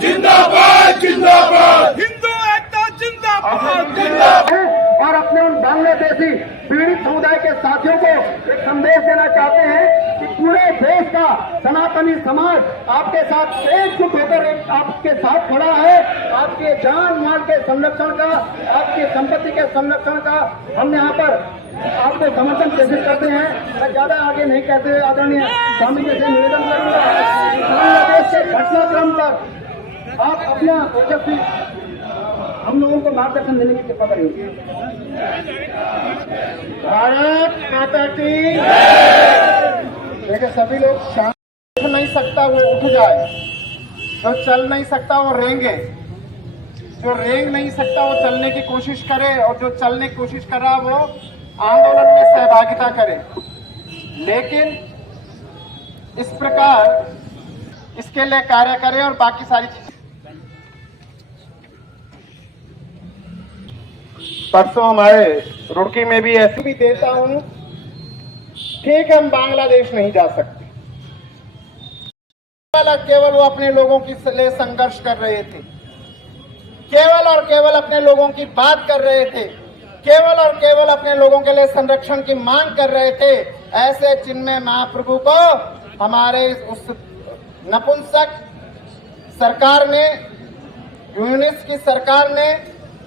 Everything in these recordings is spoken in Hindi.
जिंदाबाद जिंदाबाद हिंदू एकता जिंदाबाद। और अपने उन बांग्लादेशी पीड़ित समुदाय के साथियों को एक संदेश देना चाहते हैं कि पूरे देश का सनातनी समाज आपके साथ एकजुट होकर आपके साथ खड़ा है। आपके जान माल के संरक्षण का, आपकी संपत्ति के संरक्षण का हम यहाँ पर आपको समर्थन प्रेषित करते हैं। मैं ज्यादा आगे नहीं कहते हुए आदरणीय स्वामी जी से निवेदन करूंगा, बांग्लादेश के घटनाक्रम पर आप अपना ओजस्वी हम लोगों को मार्गदर्शन देने की कृपा करेंगे। भारत माता की देखिए, सभी लोग शांत उठ नहीं सकता वो उठ जाए, जो चल नहीं सकता वो रेंगे, जो रेंग नहीं सकता वो चलने की कोशिश करे, और जो चलने की कोशिश कर रहा वो आंदोलन में सहभागिता करे। लेकिन इस प्रकार इसके लिए कार्य करे और बाकी सारी चीजें। परसों हमारे रुड़की में भी ऐसी भी देता हूं, ठीक हम बांग्लादेश नहीं जा सकते। केवल वो अपने लोगों के लिए संघर्ष कर रहे थे, केवल और केवल अपने लोगों की बात कर रहे थे, केवल और केवल अपने लोगों के लिए संरक्षण की मांग कर रहे थे। ऐसे चिन्मय महाप्रभु को हमारे उस नपुंसक सरकार ने, यूनिस की सरकार ने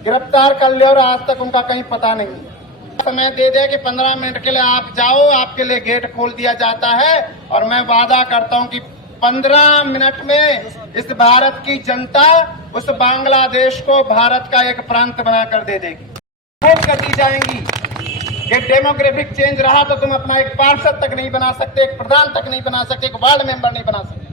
गिरफ्तार कर लिया और आज तक उनका कहीं पता नहीं। समय दे दे कि 15 मिनट के लिए आप जाओ, आपके लिए गेट खोल दिया जाता है, और मैं वादा करता हूं कि 15 मिनट में इस भारत की जनता उस बांग्लादेश को भारत का एक प्रांत बनाकर दे देगी, खोल कर दी जाएंगी। ये डेमोग्राफिक चेंज रहा तो तुम अपना एक पार्षद तक नहीं बना सकते, एक प्रधान तक नहीं बना सकते, एक वार्ड मेंबर नहीं बना सकते।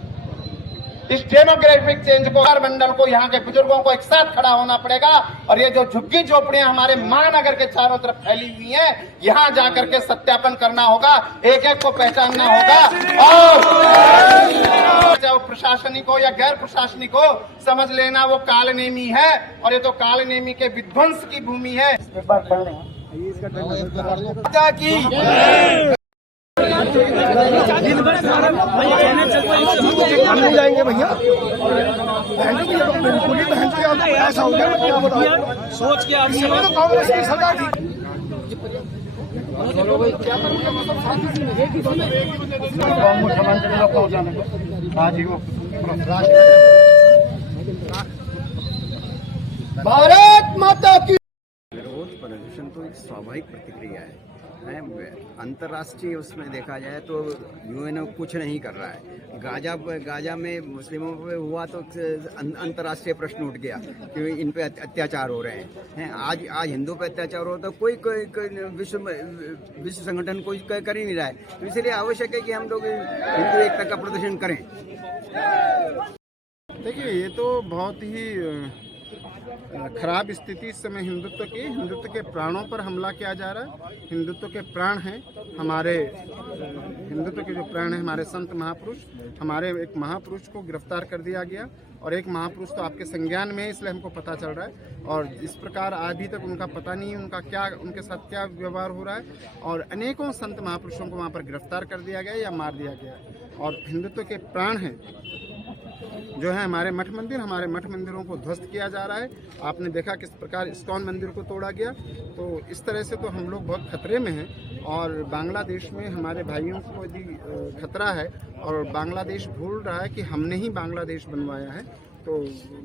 इस डेमोग्राफिक चेंज को, हर मंडल को, यहाँ के बुजुर्गों को एक साथ खड़ा होना पड़ेगा। और ये जो झुग्गी झोपड़ियां हमारे महानगर के चारों तरफ फैली हुई हैं, यहाँ जाकर के सत्यापन करना होगा, एक एक को पहचानना होगा, और चाहे वो प्रशासनिक हो या गैर प्रशासनिक हो, समझ लेना वो कालनेमी है, और ये तो कालनेमी के विध्वंस की भूमि है। हम नहीं जाएंगे भैया, बिल्कुल ही बहन के ऐसा हो गया, क्या बताओ सोच के आप तो कांग्रेस की सरकार थी। भारत माता की। विरोध प्रदर्शन तो एक स्वाभाविक प्रतिक्रिया है। अंतर्राष्ट्रीय उसमें देखा जाए तो यूएन कुछ नहीं कर रहा है। गाजा में मुस्लिमों पे हुआ तो अंतर्राष्ट्रीय प्रश्न उठ गया कि इन पे अत्याचार हो रहे हैं। आज हिंदू पे अत्याचार हो तो कोई विश्व संगठन कोई कर ही नहीं रहा है। तो इसलिए आवश्यक है कि हम लोग हिंदू एकता का प्रदर्शन करें। देखिए, ये तो बहुत ही खराब स्थिति इस समय हिंदुत्व के प्राणों पर हमला किया जा रहा है। हिंदुत्व के प्राण हैं हमारे, हिंदुत्व के जो प्राण हैं हमारे संत महापुरुष, हमारे एक महापुरुष को गिरफ्तार कर दिया गया, और एक महापुरुष तो आपके संज्ञान में है, इसलिए हमको पता चल रहा है। और इस प्रकार अभी तक उनका पता नहीं उनका क्या, उनके साथ क्या व्यवहार हो रहा है, और अनेकों संत महापुरुषों को वहाँ पर गिरफ्तार कर दिया गया या मार दिया गया। और हिंदुत्व के प्राण हैं जो है हमारे मठ मंदिरों को ध्वस्त किया जा रहा है। आपने देखा किस प्रकार इस्कॉन मंदिर को तोड़ा गया। तो इस तरह से तो हम लोग बहुत खतरे में हैं, और बांग्लादेश में हमारे भाइयों को यदि खतरा है, और बांग्लादेश भूल रहा है कि हमने ही बांग्लादेश बनवाया है। तो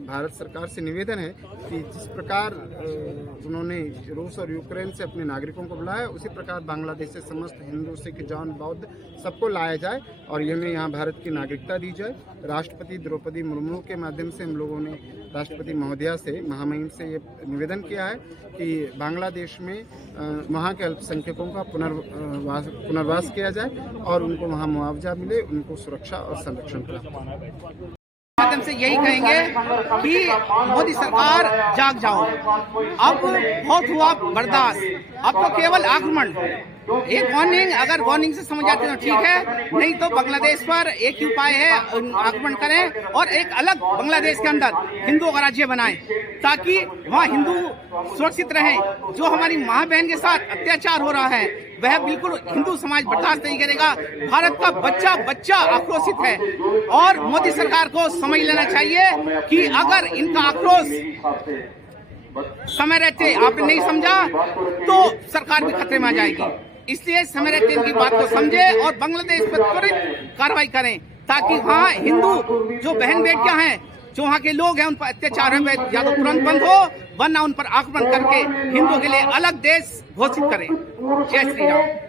भारत सरकार से निवेदन है कि जिस प्रकार उन्होंने रूस और यूक्रेन से अपने नागरिकों को बुलाया, उसी प्रकार बांग्लादेश से समस्त हिंदू, सिख, जैन, बौद्ध सबको लाया जाए, और हमें यहाँ भारत की नागरिकता दी जाए। राष्ट्रपति द्रौपदी मुर्मू के माध्यम से हम लोगों ने राष्ट्रपति महोदया से, महामहिम से ये निवेदन किया है कि बांग्लादेश में वहाँ के अल्पसंख्यकों का पुनर्वास किया जाए, और उनको वहाँ मुआवजा मिले, उनको सुरक्षा और संरक्षण प्राप्त। माध्यम से यही कहेंगे कि मोदी सरकार जाग जाओ, अब बहुत हुआ बर्दाश्त, अब तो केवल आक्रमण एक वार्निंग, अगर वार्निंग से समझ जाते तो ठीक है, नहीं तो बांग्लादेश पर एक ही उपाय है, आक्रमण करें और एक अलग बांग्लादेश के अंदर हिंदुओं का राज्य बनाएं ताकि वहाँ हिंदू सुरक्षित रहें। जो हमारी माँ बहन के साथ अत्याचार हो रहा है वह बिल्कुल हिंदू समाज बर्दाश्त नहीं करेगा। भारत का बच्चा बच्चा आक्रोशित है और मोदी सरकार को समझ लेना चाहिए कि अगर इनका आक्रोश समय रहते आपने नहीं समझा तो सरकार भी खतरे में आ जाएगी। इसलिए समय रहते इनकी बात को समझे और बांग्लादेश पर त्वरित कार्रवाई करें ताकि वहाँ हिंदू जो बहन बेटियां हैं, जो वहाँ के लोग हैं, उन पर अत्याचार है या तो तुरंत बंद हो, वरना उन पर आक्रमण करके हिंदुओं के लिए अलग देश घोषित करें। जय श्री राम।